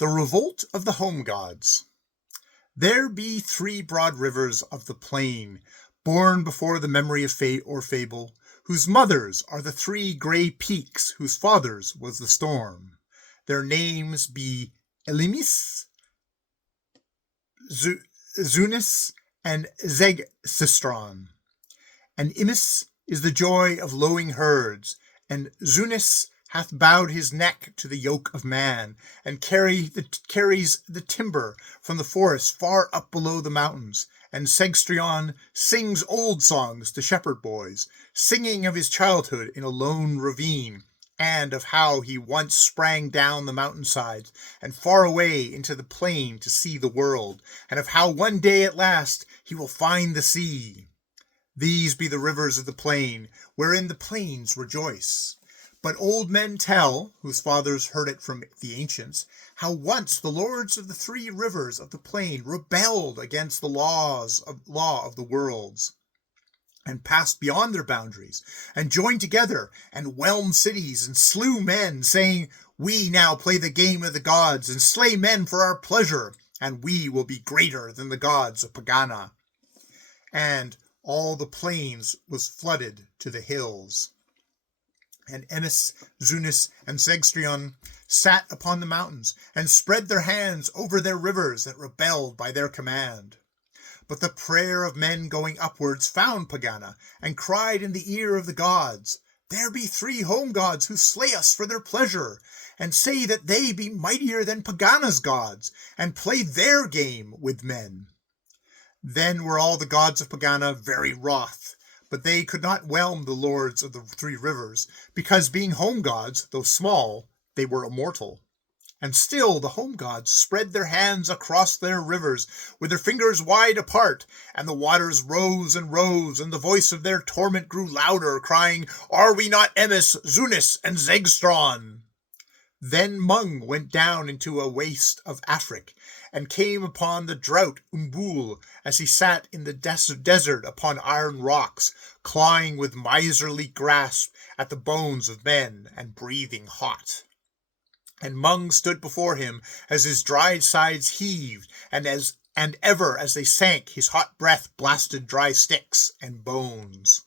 The Revolt of the Home Gods. There be three broad rivers of the plain, born before the memory of fate or fable, whose mothers are the three grey peaks whose fathers was the storm. Their names be Elimis, Zunis, and Zegsistron. And Imis is the joy of lowing herds, and Zunis hath bowed his neck to the yoke of man, and carries the timber from the forest far up below the mountains. And Segstrion sings old songs to shepherd boys, singing of his childhood in a lone ravine, and of how he once sprang down the mountainsides and far away into the plain to see the world, and of how one day at last he will find the sea. These be the rivers of the plain, wherein the plains rejoice. But old men tell, whose fathers heard it from the ancients, how once the lords of the three rivers of the plain rebelled against the law of the worlds, and passed beyond their boundaries, and joined together, and whelmed cities, and slew men, saying, "We now play the game of the gods, and slay men for our pleasure, and we will be greater than the gods of Pagana." And all the plains was flooded to the hills. And Emis, Zunis, and Segstrion sat upon the mountains, and spread their hands over their rivers that rebelled by their command. But the prayer of men going upwards found Pagana, and cried in the ear of the gods, "There be three home gods who slay us for their pleasure, and say that they be mightier than Pagana's gods, and play their game with men." Then were all the gods of Pagana very wroth, but they could not whelm the lords of the three rivers, because being home gods, though small, they were immortal. And still the home gods spread their hands across their rivers, with their fingers wide apart, and the waters rose, and the voice of their torment grew louder, crying, "Are we not Emis, Zunis, and Zegstron?" Then Mung went down into a waste of Afric, and came upon the drought Umbul, as he sat in the desert upon iron rocks, clawing with miserly grasp at the bones of men, and breathing hot. And Mung stood before him as his dried sides heaved, and ever as they sank, his hot breath blasted dry sticks and bones.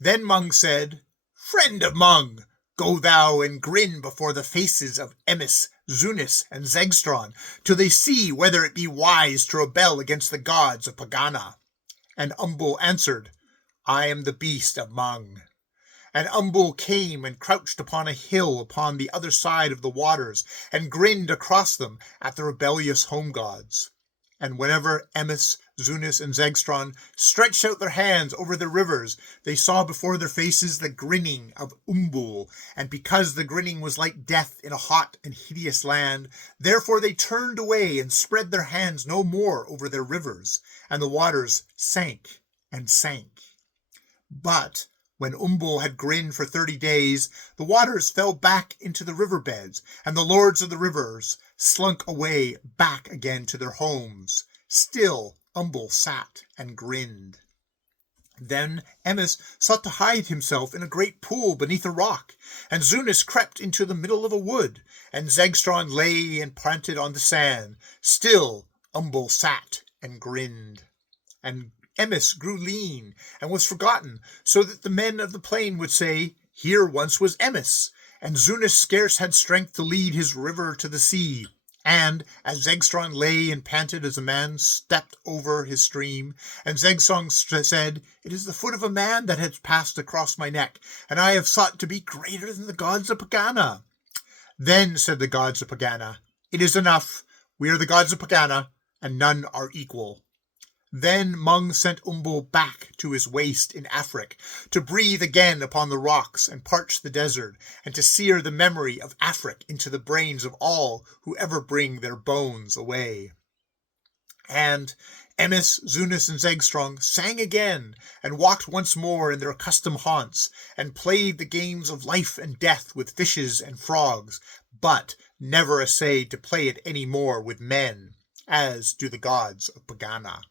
Then Mung said, "Friend of Mung, go thou and grin before the faces of Emis, Zunis, and Zegstron, till they see whether it be wise to rebel against the gods of Pagana." And Umbul answered, "I am the beast of Mung." And Umbul came and crouched upon a hill upon the other side of the waters, and grinned across them at the rebellious home gods. And whenever Emis, Zunis, and Zegstron stretched out their hands over the rivers, they saw before their faces the grinning of Umbul, and because the grinning was like death in a hot and hideous land, therefore they turned away and spread their hands no more over their rivers, and the waters sank and sank. But when Umbul had grinned for 30 days, the waters fell back into the riverbeds, and the lords of the rivers slunk away back again to their homes. Still Umbul sat and grinned. Then Emis sought to hide himself in a great pool beneath a rock, and Zunis crept into the middle of a wood, and Zegstron lay and panted on the sand. Still Umbul sat and grinned. And Emis grew lean and was forgotten, so that the men of the plain would say, "Here once was Emis," and Zunis scarce had strength to lead his river to the sea. And as Zegstron lay and panted as a man stepped over his stream, and Zegstron said, "It is the foot of a man that has passed across my neck, and I have sought to be greater than the gods of Pagana." Then said the gods of Pagana, "It is enough. We are the gods of Pagana, and none are equal." Then Mung sent Umbul back to his waste in Afric, to breathe again upon the rocks and parch the desert, and to sear the memory of Afric into the brains of all who ever bring their bones away. And Emis, Zunis, and Zegstron sang again, and walked once more in their accustomed haunts, and played the games of life and death with fishes and frogs, but never essayed to play it any more with men, as do the gods of Pagana.